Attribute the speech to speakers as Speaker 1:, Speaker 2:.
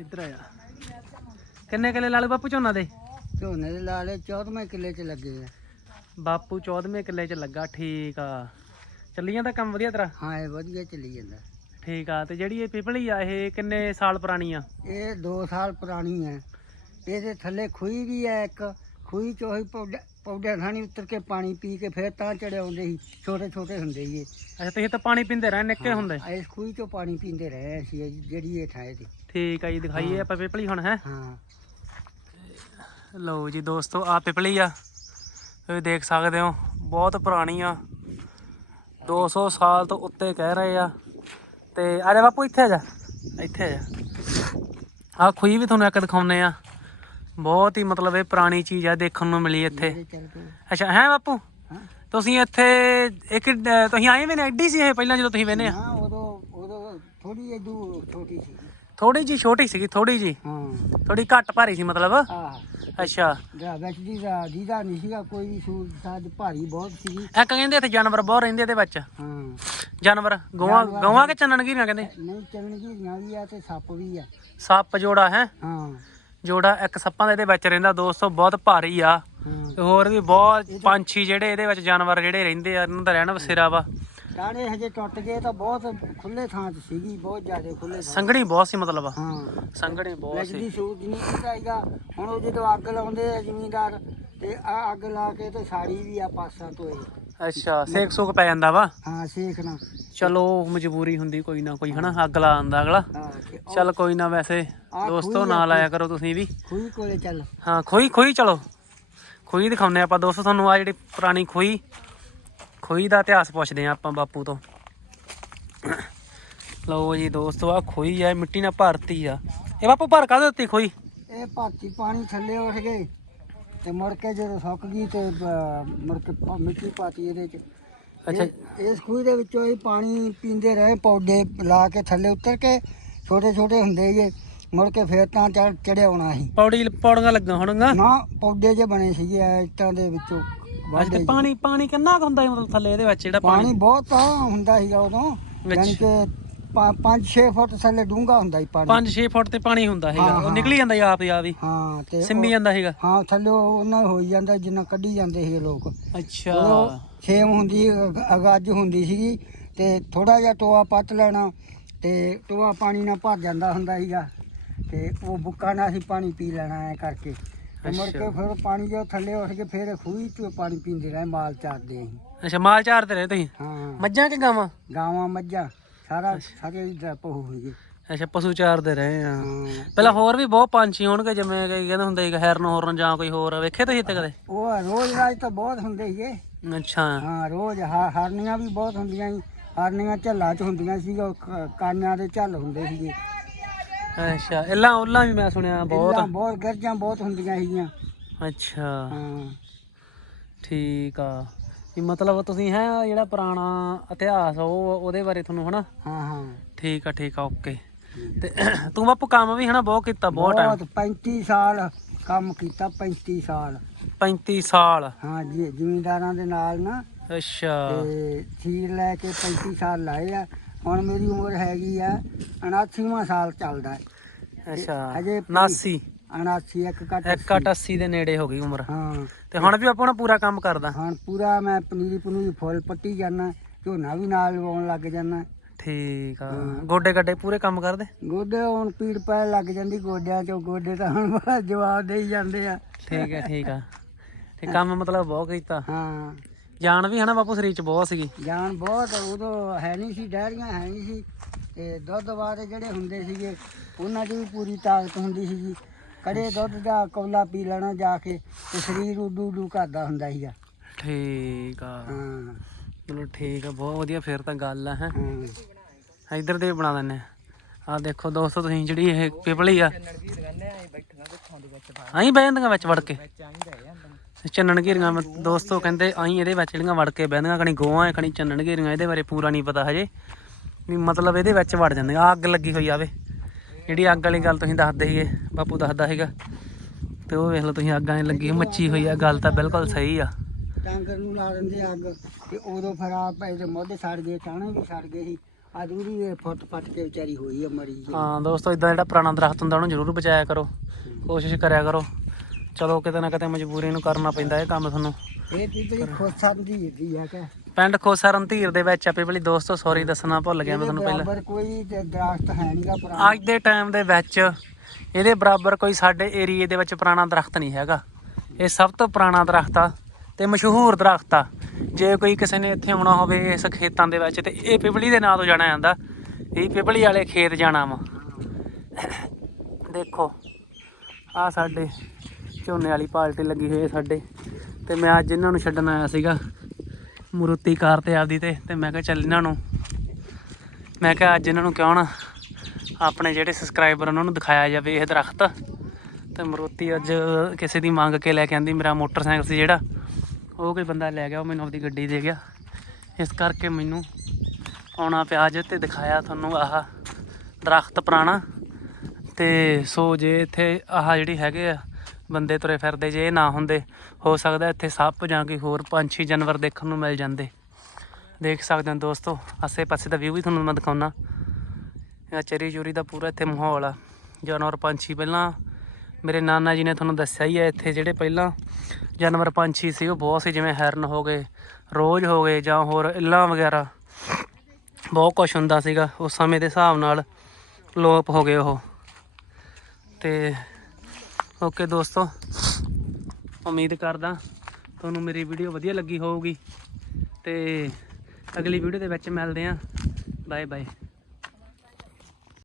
Speaker 1: ਇੱਧਰ ਆ ਕਿੰਨੇ ਕਿੱਲੇ ਲਾ ਲਏ ਬਾਪੂ ਝੋਨਾ ਦੇ?
Speaker 2: ਝੋਨੇ ਦੇ ਲਾਲੇ 14ਵੇਂ ਕਿੱਲੇ 'ਚ ਲੱਗੇ ਆ।
Speaker 1: ਬਾਪੂ 14ਵੇਂ ਕਿੱਲੇ 'ਚ ਲੱਗਾ ਠੀਕ ਆ। ਚੱਲੀ ਜਾਂਦਾ ਕੰਮ ਵਧੀਆ ਤਰ੍ਹਾਂ
Speaker 2: ਹਾਂ ਇਹ ਵਧੀਆ ਚੱਲੀ ਜਾਂਦਾ।
Speaker 1: ਠੀਕ ਆ ਤੇ ਜਿਹੜੀ ਇਹ ਪਿਪਲੀ ਆ ਇਹ ਕਿੰਨੇ ਸਾਲ ਪੁਰਾਣੀ ਆ?
Speaker 2: ਇਹ 2 ਸਾਲ ਪੁਰਾਣੀ ਹੈ ਇਹਦੇ ਥੱਲੇ ਖੂਹੀ ਵੀ ਹੈ ਇੱਕ ਖੂਹੀ ਚੋਂ ਹੀ ਪੌਡਿਆਂ ਥਾਣੀ ਉੱਤਰ ਕੇ ਪਾਣੀ ਪੀ ਕੇ ਫਿਰ ਤਾਂ ਚੜੇ ਆਉਂਦੇ ਸੀ ਛੋਟੇ ਛੋਟੇ ਹੁੰਦੇ ਸੀ ਇਹ।
Speaker 1: ਅੱਛਾ ਤੁਸੀਂ ਤਾਂ ਪਾਣੀ ਪੀਂਦੇ ਰਹੇ ਨਿੱਕੇ ਹੁੰਦੇ?
Speaker 2: ਹਾਂ, ਇਸ ਖੂਹੀ ਚੋਂ ਪਾਣੀ ਪੀਂਦੇ ਰਹੇ ਅਸੀਂ ਜਿਹੜੀ ਇਹ ਠਾਏ ਦੀ
Speaker 1: ਠੀਕ ਆ ਜੀ ਦਿਖਾਈਏ ਆਪਾਂ ਪਿਪਲੀ ਹੁਣ ਹੈ?
Speaker 2: ਹਾਂ।
Speaker 1: ਲਓ ਜੀ ਦੋਸਤੋ ਆ ਪਿਪਲੀ ਆ। ਤੁਸੀਂ ਦੇਖ ਸਕਦੇ ਹੋ ਬਹੁਤ ਪੁਰਾਣੀ ਆ। 200 ਸਾਲ ਤੋਂ ਉੱਤੇ ਕਹਿ ਰਹੇ ਆ। ਤੇ ਅਰੇ ਬਾਪੂ ਇੱਥੇ ਆ ਜਾ। ਇੱਥੇ ਆ ਜਾ। ਆ ਖੂਹੀ ਵੀ ਤੁਹਾਨੂੰ ਇੱਕ ਦਿਖਾਉਨੇ ਆ। ਬਹੁਤ ਹੀ ਮਤਲਬ ਇਹ ਪੁਰਾਣੀ ਚੀਜ਼ ਆ ਦੇਖਣ ਨੂੰ ਮਿਲੀ ਇੱਥੇ। ਅੱਛਾ ਹੈ ਬਾਪੂ? ਤੁਸੀਂ ਇੱਥੇ ਇੱਕ ਤੁਸੀਂ ਆਏ ਵੀ ਨੇ ਐਡੀ ਸੀ ਇਹ ਪਹਿਲਾਂ ਜਦੋਂ ਤੁਸੀਂ ਵੇਨੇ ਆ?
Speaker 2: ਹਾਂ ਉਦੋਂ ਉਦੋਂ ਥੋੜੀ ਜਿਹੀ ਛੋਟੀ ਸੀ।
Speaker 1: ਥੋੜੀ ਜੀ ਛੋਟੀ ਸੀਗੀ ਥੋੜੀ ਜੀ
Speaker 2: ਹਾਂ।
Speaker 1: ਥੋੜੀ ਘੱਟ ਭਾਰੀ ਸੀ ਮਤਲਬ? ਅੱਛਾ।
Speaker 2: ਵਿੱਚ ਦੀ ਦਾ ਦੀਦਾ ਨਹੀਂ ਸੀਗਾ ਕੋਈ ਵੀ ਸੂਰ ਸਾਜ ਭਾਰੀ ਬਹੁਤ ਸੀਗੀ।
Speaker 1: ਇੱਕ ਕਹਿੰਦੇ ਇੱਥੇ ਜਾਨਵਰ ਬਹੁਤ ਰਹਿੰਦੇ ਇਹਦੇ ਵਿੱਚ?
Speaker 2: ਹਾਂ।
Speaker 1: ਜਾਨਵਰ ਗਊਆਂ
Speaker 2: ਜਾਨਵਰ।
Speaker 1: ਗਊਆਂ ਕੇ ਚੰਨਣ ਕੀ ਕਹਿੰਦੇ?
Speaker 2: ਨਹੀਂ ਚੰਗੀਆਂ ਵੀ ਆ ਤੇ ਸੱਪ ਵੀ ਆ।
Speaker 1: ਸੱਪ ਜੋੜਾ ਹੈ?
Speaker 2: ਹਾਂ।
Speaker 1: ਜੋੜਾ ਇੱਕ ਸੱਪਾਂ ਦੇ ਇਹਦੇ ਵਿੱਚ ਰਹਿੰਦਾ ਦੋਸਤੋ ਬਹੁਤ ਭਾਰੀ ਆ। ਤੇ ਹੋਰ ਵੀ ਬਹੁਤ ਪੰਛੀ ਜਿਹੜੇ ਇਹਦੇ ਵਿੱਚ ਜਾਨਵਰ ਜਿਹੜੇ ਰਹਿੰਦੇ ਆ ਇਹਨਾਂ ਦਾ ਰਹਿਣਾ ਵਸੇਰਾ ਵਾ।
Speaker 2: ਟਾਣੇ ਹਜੇ ਟੁੱਟ ਗਏ ਤਾਂ ਬਹੁਤ ਖੁੱਲੇ ਥਾਂ 'ਚ ਸੀਗੀ ਬਹੁਤ ਜ਼ਿਆਦਾ ਖੁੱਲੇ
Speaker 1: ਸੰਘਣੀ ਬਹੁਤ ਸੀ ਮਤਲਬ।
Speaker 2: ਹਾਂ।
Speaker 1: ਸੰਘਣੀ ਬਹੁਤ ਸੀ।
Speaker 2: ਲੱਗਦੀ ਸੂਰਜ ਨਹੀਂ ਸੀਗਾ ਹੁਣ ਉਹ ਜਦੋਂ ਅੱਗ ਲਾਉਂਦੇ ਆ ਜ਼ਿਮੀਂਦਾਰ ਤੇ ਆ ਅੱਗ ਲਾ ਕੇ ਤੇ ਸਾੜੀ ਵੀ ਆ ਪਾਸਾਂ ਤੋਂ ਇਹ।
Speaker 1: ਅੱਛਾ ਸੇਕ ਸੁਕ ਪੈ ਜਾਂਦਾ ਵਾ?
Speaker 2: ਹਾਂ ਸੇਖਣਾ
Speaker 1: ਚਲੋ ਮਜਬੂਰੀ ਹੁੰਦੀ ਕੋਈ ਨਾ ਕੋਈ ਹਨਾ? ਅੱਗ ਲਾ ਦਿੰਦਾ ਅਗਲਾ। ਚੱਲ ਕੋਈ ਨਾ ਵੈਸੇ ਦੋਸਤੋ ਨਾਲ ਆਇਆ ਕਰੋ ਤੁਸੀਂ ਵੀ।
Speaker 2: ਖੂਹੀ ਕੋਲੇ ਚੱਲ।
Speaker 1: ਹਾਂ ਖੋਈ ਖੋਈ ਚਲੋ। ਖੋਈ ਦਿਖਾਉਂਦੇ ਆਪਾਂ। ਦੋਸਤੋ ਤੁਹਾਨੂੰ ਆ ਜਿਹੜੀ ਪੁਰਾਣੀ ਖੋਈ ਖੋਈ ਦਾ ਇਤਿਹਾਸ ਪੁੱਛਦੇ ਆ ਆਪਾਂ ਬਾਪੂ ਤੋਂ। ਲਓ ਜੀ ਦੋਸਤੋ ਆ ਖੋਈ ਆ ਮਿੱਟੀ ਨਾਲ ਭਰਤੀ ਆ। ਇਹ ਬਾਪੂ ਭਰ ਕਾਹਦੇ ਉੱਤੇ ਖੋਈ
Speaker 2: ਇਹ ਭਾਤੀ ਪਾਣੀ ਥੱਲੇ ਉੱਠ ਗਏ। ਤੇ ਮੁੜ ਕੇ ਜਦੋਂ ਸੁੱਕ ਗਈ ਤੇ ਅਹ, ਮੁੜ ਕੇ ਪ- ਮਿੱਟੀ ਪਾਤੀ ਇਹਦੇ 'ਚ।
Speaker 1: ਅੱਛਾ।
Speaker 2: ਇਹ- ਇਸ ਖੂਹ ਦੇ ਵਿੱਚੋਂ ਹੀ ਪਾਣੀ ਪੀਂਦੇ ਰਹੇ ਪੌਦੇ ਲਾ ਕੇ ਥੱਲੇ ਉਤਰ ਕੇ ਛੋਟੇ ਛੋਟੇ ਹੁੰਦੇ ਜੇ ਮੁੜ ਕੇ ਫੇਰ ਤਾਂ ਚੜ ਚੜਿਆ ਆਉਣਾ ਸੀ।
Speaker 1: ਪੌੜੀ ਪੌੜੀਆਂ ਲੱਗਾਂ ਹੋਣਗੀਆਂ?
Speaker 2: ਨਾ ਪੌਦੇ ਜੇ ਬਣੇ ਸੀਗੇ ਇੱਟਾਂ ਦੇ ਵਿੱਚੋਂ
Speaker 1: ਅੱਜ
Speaker 2: ਵਾਢੇ
Speaker 1: ਤੇ
Speaker 2: ਜਿਹੇ।
Speaker 1: ਪਾਣੀ ਪਾਣੀ ਕਿੰਨਾ ਕੁ ਹੁੰਦਾ ਸੀ ਮਤਲਬ ਥੱਲੇ ਇਹਦੇ ਵਿੱਚ ਜਿਹੜਾ
Speaker 2: ਪਾਣੀ
Speaker 1: ਪਾਣੀ?
Speaker 2: ਬਹੁਤ ਤਾਂ ਹੁੰਦਾ ਸੀਗਾ ਉਦੋਂ ਯਾਨੀ ਕਿ 5-6 ਫੁੱਟ ਥੱਲੇ ਡੂੰਘਾ ਹੁੰਦਾ ਸੀ ਪਾਣੀ।
Speaker 1: 5-6 ਫੁੱਟ ਤੇ ਪਾਣੀ ਹੁੰਦਾ ਸੀਗਾ।
Speaker 2: ਹਾਂ,
Speaker 1: ਉਹ
Speaker 2: ਹਾਂ।
Speaker 1: ਨਿਕਲੀ ਜਾਂਦਾ ਆਪ ਹੀ ਆਪ ਹੀ।
Speaker 2: ਹਾਂ ਤੇ
Speaker 1: ਸਿੰਮੀ ਜਾਂਦਾ ਸੀਗਾ।
Speaker 2: ਹਾਂ ਥੱਲੇ ਉਹਨਾਂ ਹੋਈ ਜਾਂਦਾ ਜਿੰਨਾ ਕੱਢੀ ਜਾਂਦੇ ਸੀ ਲੋਕ।
Speaker 1: ਅੱਛਾ।
Speaker 2: ਛੇਮ ਹੁੰਦੀ ਅਗ- ਅਗੱਜ ਹੁੰਦੀ ਸੀਗੀ। ਤੇ ਥੋੜਾ ਜਿਹਾ ਟੋਆ ਪੱਟ ਲੈਣਾ ਤੇ ਟੋਆ ਪਾਣੀ ਨਾਲ ਭਰ ਜਾਂਦਾ ਹੁੰਦਾ ਸੀਗਾ। ਤੇ ਉਹ ਬੁੱਕਾ ਨਾਲ ਅਸੀਂ ਪਾਣੀ ਪੀ ਲੈਣਾ ਐ ਕਰਕੇ। ਤੇ ਮੁੜ ਕੇ। ਫਿਰ ਪਾਣੀ ਜੋ ਥੱਲੇ ਉੱਠ ਕੇ ਫਿਰ ਖੂਹੀ ਤੋਂ ਪਾਣੀ ਪੀਂਦੇ ਰਹੇ ਮਾਲ ਚਾਰਦੇ ਅਸੀਂ।
Speaker 1: ਅੱਛਾ ਮਾਲ ਚਾਰਦੇ ਰਹੇ ਤੁਸੀਂ?
Speaker 2: ਹਾਂ।
Speaker 1: ਮੱਝਾਂ ਕਿ ਗਾਵਾਂ?
Speaker 2: ਗਾਵਾਂ ਮੱਝਾਂ। ਸਾਰਾ ਸਾਰੇ ਡਰਪ ਹੋ ਗਏ।
Speaker 1: ਅੱਛਾ ਪਸ਼ੂ ਚਾਰਦੇ ਰਹੇ ਆ।
Speaker 2: ਹਾਂ।
Speaker 1: ਪਹਿਲਾਂ ਹੋਰ ਵੀ ਬਹੁਤ ਪੰਛੀ ਹੋਣਗੇ ਜਿਵੇਂ ਕਿ ਕਹਿੰਦੇ ਹੁੰਦੇ ਸੀ ਹੈਰਨ ਹੋਰਨ ਜਾਂ ਕੋਈ ਹੋਰ ਵੇਖੇ ਤੁਸੀਂ ਇੱਥੇ ਕਦੇ?
Speaker 2: ਉਹ ਰੋਜ਼ ਰਾਜ ਤਾਂ ਬਹੁਤ ਹੁੰਦੇ ਸੀਗੇ।
Speaker 1: ਅੱਛਾ।
Speaker 2: ਹਾਂ ਰੋਜ਼ ਹਾ- ਹਰਨੀਆਂ ਵੀ ਬਹੁਤ ਹੁੰਦੀਆਂ ਸੀ। ਹਰਨੀਆਂ ਝੱਲਾਂ 'ਚ ਹੁੰਦੀਆਂ ਸੀਗਾ ਉਹ ਕ- ਕਾਨਿਆਂ ਦੇ ਝੱਲ ਹੁੰਦੇ ਸੀਗੇ।
Speaker 1: ਅੱਛਾ ਇੱਲਾਂ ਉੱਲਾਂ ਵੀ ਮੈਂ ਸੁਣਿਆ ਬਹੁਤ।
Speaker 2: ਬਹੁਤ ਗਰਜਾਂ ਬਹੁਤ ਹੁੰਦੀਆਂ ਸੀਗੀਆਂ।
Speaker 1: ਅੱਛਾ।
Speaker 2: ਹਾਂ।
Speaker 1: ਠੀਕ ਆ। ਵੀ ਮਤਲਬ ਤੁਸੀਂ ਹੈ ਜਿਹੜਾ ਪੁਰਾਣਾ ਇਤਿਹਾਸ ਆ ਉਹ ਉਹਦੇ ਬਾਰੇ ਤੁਹਾਨੂੰ ਹਨਾ?
Speaker 2: ਹਾਂ ਹਾਂ।
Speaker 1: ਠੀਕ ਆ ਠੀਕ ਆ ਓਕੇ ਤੇ ਤੂੰ ਬਾਪੂ ਕੰਮ ਵੀ ਹਨਾ ਬਹੁਤ ਕੀਤਾ ਬਹੁਤ ਟਾਈਮ
Speaker 2: ਬਹੁਤ 35 ਸਾਲ ਕੰਮ ਕੀਤਾ 35 ਸਾਲ।
Speaker 1: 35 ਸਾਲ।
Speaker 2: ਹਾਂ ਜੀ ਜ਼ਿਮੀਂਦਾਰਾਂ ਦੇ ਨਾਲ ਨਾ।
Speaker 1: ਅੱਛਾ।
Speaker 2: ਤੇ ਸੀਰ ਲੈ ਕੇ 35 ਸਾਲ ਲਾਏ ਆ। ਹੁਣ ਮੇਰੀ ਉਮਰ ਹੈਗੀ ਆ 79ਵਾਂ ਸਾਲ ਚੱਲਦਾ ਹੈ।
Speaker 1: ਅੱਛਾ।
Speaker 2: ਹਜੇ
Speaker 1: 79
Speaker 2: 79 ਇੱਕ ਘੱਟ
Speaker 1: 188 ਦੇ ਨੇੜੇ ਹੋ ਗਈ ਉਮਰ।
Speaker 2: ਹਾਂ।
Speaker 1: ਤੇ ਹੁਣ ਵੀ ਆਪਣਾ ਪੂਰਾ ਕੰਮ ਕਰਦਾ।
Speaker 2: ਹੁਣ ਪੂਰਾ ਮੈਂ ਪਨੀਰੀ ਪਨੂਰੀ ਫੁੱਲ ਪੱਟੀ ਜਾਣਾ ਝੋਨਾ ਵੀ ਨਾਲ ਲਵਾਉਣ ਲੱਗ ਜਾਣਾ
Speaker 1: ਠੀਕ ਆ।
Speaker 2: ਹਾਂ।
Speaker 1: ਗੋਡੇ ਗੱਡੇ ਪੂਰੇ ਕੰਮ ਕਰਦੇ?
Speaker 2: ਗੋਡੇ ਹੁਣ ਪੀੜ ਪੈ ਲੱਗ ਜਾਂਦੀ ਗੋਡਿਆਂ ਚੋਂ ਗੋਡੇ ਤਾਂ ਹੁਣ ਜਵਾਬ ਦੇਈ ਜਾਂਦੇ ਆ।
Speaker 1: ਠੀਕ ਹੈ ਠੀਕ ਆ। ਤੇ ਕੰਮ ਮਤਲਬ ਬਹੁਤ ਕੀਤਾ।
Speaker 2: ਹਾਂ।
Speaker 1: ਜਾਨ ਵੀ ਹਨਾ ਬਾਪੂ ਸਰੀਰ ਚ ਬਹੁਤ ਸੀਗੀ।
Speaker 2: ਜਾਨ ਬਹੁਤ ਉਦੋਂ ਹੈ ਨਹੀਂ ਸੀ ਡੈਰੀਆਂ ਹੈ ਨਹੀਂ ਸੀ। ਤੇ ਦੁੱਧ ਵਾਲੇ ਜਿਹੜੇ ਹੁੰਦੇ ਸੀਗੇ ਉਹਨਾਂ 'ਚ ਵੀ ਪੂਰੀ ਤਾਕਤ ਹੁੰਦੀ ਸੀਗੀ। ਕੜੇ ਦੁੱਧ ਦਾ ਕੌਲਾ ਪੀ ਲੈਣਾ ਜਾ ਕੇ ਤੇ ਸਰੀਰ ਉਡੂ ਉਡੂ ਕਰਦਾ ਹੁੰਦਾ ਸੀਗਾ।
Speaker 1: ਠੀਕ ਆ।
Speaker 2: ਹਾਂ।
Speaker 1: ਚਲੋ ਠੀਕ ਆ ਬਹੁਤ ਵਧੀਆ ਫਿਰ ਤਾਂ ਗੱਲ ਆ ਹੈ।
Speaker 2: ਹਾਂ।
Speaker 1: ਇੱਧਰ ਦੇ ਵੀ ਬਣਾ ਦਿੰਨੇ ਆ। ਆਹ ਦੇਖੋ ਦੋਸਤੋ ਤੁਸੀਂ ਜਿਹੜੀ ਇਹ ਪਿਪਲੀ ਆ। ਆਈ ਬਹਿ ਜਾਂਦੀਆਂ ਵਿੱਚ ਵੜ ਕੇ। ਚੰਨਣ ਘੇਰੀਆਂ ਮੈਂ- ਦੋਸਤੋ ਕਹਿੰਦੇ ਆਈ ਇਹਦੇ ਵਿੱਚ ਜਿਹੜੀਆਂ ਵੜ ਕੇ ਬਹਿੰਦੀਆਂ ਕਣੀ ਗੋਆਂ ਕਣੀ ਚੰਨਣ ਘੇਰੀਆਂ ਇਹਦੇ ਬਾਰੇ ਪੂਰਾ ਨਹੀਂ ਪਤਾ ਹਜੇ। ਵੀ ਮਤਲਬ ਇਹਦੇ ਵਿੱਚ ਵੜ ਜਾਂਦੀਆਂ ਆਹ ਅੱਗ ਲੱਗੀ ਹੋਈ ਆਵੇ ਜਿਹੜੀ ਅੱਗ ਵਾਲੀ ਗੱਲ ਤੁਸੀਂ ਦੱਸਦੇ ਸੀਗੇ ਬਾਪੂ ਦੱਸਦਾ ਸੀਗਾ। ਤੇ ਉਹ ਵੇਖ ਲਓ ਤੁਸੀਂ ਅੱਗਾਂ 'ਚ ਲੱਗੀ ਹੋਈ, ਮੱਚੀ ਹੋਈ ਆ ਗੱਲ ਤਾਂ ਬਿਲਕੁਲ ਸਹੀ ਆ।
Speaker 2: ਟਾਂਗਰ ਨੂੰ ਲਾ ਦਿੰਦੇ ਅੱਗ ਤੇ ਉਦੋਂ ਫਿਰ ਆਪ ਇਹਦੇ ਮੋਢੇ ਸੜ ਗਏ ਟਾਣੇ ਵੀ ਸੜ ਗਏ ਸੀ। ਆ ਦੂਰੀ ਇਹ ਫੁੱਟ ਫੱਟ ਕੇ ਵਿਚਾਰੀ ਹੋਈ ਆ ਮਰੀ ਜੀ।
Speaker 1: ਹਾਂ ਦੋਸਤੋ ਇਦਾਂ ਜਿਹੜਾ ਪੁਰਾਣਾ ਦਰਖਤ ਹੁੰਦਾ ਉਹਨੂੰ ਜ਼ਰੂਰ ਬਚਾਇਆ ਕਰੋ। ਕੋਸ਼ਿਸ਼ ਕਰਿਆ ਕਰੋ। ਚਲੋ ਕਿਤੇ ਨਾ ਕਿਤੇ ਮਜਬੂਰੀ ਨੂੰ ਕਰਨਾ ਪੈਂਦਾ ਇਹ ਕੰਮ ਤੁਹਾਨੂੰ।
Speaker 2: ਇਹ ਪਿਪਲੀ ਖੋਸਾਂ ਦੀ ਦੀ ਆ ਕਿ
Speaker 1: ਪਿੰਡ ਖੋਸਾ ਰਣਧੀਰ ਦੇ ਵਿੱਚ ਆਪੇ ਬਲੀ ਦੋਸਤੋ ਸੌਰੀ ਦੱਸਣਾ ਭੁੱਲ ਗਿਆ ਮੈਂ ਤੁਹਾਨੂੰ ਪਹਿਲਾਂ।
Speaker 2: ਬਰਾਬਰ ਕੋਈ ਤੇ ਦਰਖਤ ਹੈ ਨਹੀਂਗਾ ਪੁਰਾਣਾ।
Speaker 1: ਅੱਜ ਦੇ ਟਾਈਮ ਦੇ ਵਿੱਚ ਇਹਦੇ ਬਰਾਬਰ ਕੋਈ ਸਾਡੇ ਏਰੀਏ ਦੇ ਵਿੱਚ ਪੁਰਾਣਾ ਦਰਖਤ ਨਹੀਂ ਹੈਗਾ। ਇਹ ਸਭ ਤੋਂ ਪੁਰਾਣਾ ਦਰਖਤ ਆ ਤੇ ਮਸ਼ਹੂਰ ਦਰਖਤ ਆ। ਜੇ ਕੋਈ ਕਿਸੇ ਨੇ ਇੱਥੇ ਆਉਣਾ ਹੋਵੇ ਇਸ ਖੇਤਾਂ ਦੇ ਵਿੱਚ ਤੇ ਇਹ ਪਿਪਲੀ ਦੇ ਨਾਂ ਤੋਂ ਜਾਣਿਆ ਜਾਂਦਾ। ਇਹ ਪਿਪਲੀ ਵਾਲੇ ਖੇਤ ਜਾਣਾ ਵਾ। ਦੇਖੋ ਆ ਸਾਡੇ ਝੋਨੇ ਵਾਲੀ ਪਾਰਟੀ ਲੱਗੀ ਹੋਈ ਹੈ ਸਾਡੇ। ਤੇ ਮੈਂ ਅੱਜ ਇਹਨਾਂ ਨੂੰ ਛੱਡਣ ਆਇਆ ਸੀਗਾ। ਮਰੂਤੀ ਕਾਰ ਤੇ ਆਪਦੀ ਤੇ ਤੇ ਮੈਂ ਕਿਹਾ ਚੱਲ ਇਹਨਾਂ ਨੂੰ। ਮੈਂ ਕਿਹਾ ਅੱਜ ਇਹਨਾਂ ਨੂੰ ਕਿਉਂ ਨਾ ਆਪਣੇ ਜਿਹੜੇ ਸਬਸਕ੍ਰਾਈਬਰ ਉਹਨਾਂ ਨੂੰ ਦਿਖਾਇਆ ਜਾਵੇ ਇਹ ਦਰਖਤ। ਤੇ ਮਰੂਤੀ ਅੱਜ ਕਿਸੇ ਦੀ ਮੰਗ ਕੇ ਲੈ ਕੇ ਆਂਦੀ, ਮੇਰਾ ਮੋਟਰਸਾਈਕਲ ਸੀ ਜਿਹੜਾ, ਉਹ ਕੋਈ ਬੰਦਾ ਲੈ ਗਿਆ, ਉਹ ਮੈਨੂੰ ਆਪਦੀ ਗੱਡੀ ਦੇ ਗਿਆ। ਇਸ ਕਰਕੇ ਮੈਨੂੰ ਆਉਣਾ ਪਿਆ ਅੱਜ ਤੇ ਦਿਖਾਇਆ ਤੁਹਾਨੂੰ ਆਹ ਦਰਖਤ ਪੁਰਾਣਾ। ਤੇ ਸੋ ਜੇ ਇੱਥੇ ਆਹ ਜਿਹੜੀ ਹੈਗੇ ਆ ਬੰਦੇ ਤੁਰੇ ਫਿਰਦੇ ਜੇ ਇਹ ਨਾ ਹੁੰਦੇ। ਹੋ ਸਕਦਾ ਇੱਥੇ ਸੱਪ ਜਾਂ ਕੋਈ ਹੋਰ ਪੰਛੀ ਜਾਨਵਰ ਦੇਖਣ ਨੂੰ ਮਿਲ ਜਾਂਦੇ। ਦੇਖ ਸਕਦੇ ਹੋ ਦੋਸਤੋ ਆਸੇ ਪਾਸੇ ਦਾ ਵਿਊ ਵੀ ਤੁਹਾਨੂੰ ਮੈਂ ਦਿਖਾਉਣਾ ਇਹ ਚਰੀ ਚੂਰੀ ਦਾ ਪੂਰਾ ਇੱਥੇ ਮਾਹੌਲ ਆ। ਜਾਨਵਰ, ਪੰਛੀ ਪਹਿਲਾਂ ਮੇਰੇ ਨਾਨਾ ਜੀ ਨੇ ਤੁਹਾਨੂੰ ਦੱਸਿਆ ਹੀ ਹੈ ਇੱਥੇ ਜਿਹੜੇ ਪਹਿਲਾਂ ਜਾਨਵਰ, ਪੰਛੀ ਸੀ, ਉਹ ਬਹੁਤ ਸੀ, ਜਿਵੇਂ ਹੈਰਨ ਹੋ ਗਏ, ਰੋਜ਼ ਹੋ ਗਏ ਜਾਂ ਹੋਰ ਇੱਲਾਂ ਵਗੈਰਾ। ਬਹੁਤ ਕੁਝ ਹੁੰਦਾ ਸੀਗਾ, ਉਸ ਸਮੇਂ ਦੇ ਹਿਸਾਬ ਨਾਲ ਲੋਪ ਹੋ ਗਏ ਉਹ। ਤੇ ਓਕੇ ਦੋਸਤੋ, ਉਮੀਦ ਕਰਦਾ ਤੁਹਾਨੂੰ ਮੇਰੀ ਵੀਡੀਓ ਵਧੀਆ ਲੱਗੀ ਹੋਊਗੀ ਤੇ ਅਗਲੀ ਵੀਡੀਓ ਦੇ ਵਿੱਚ ਮਿਲਦੇ ਆਂ ਬਾਏ ਬਾਏ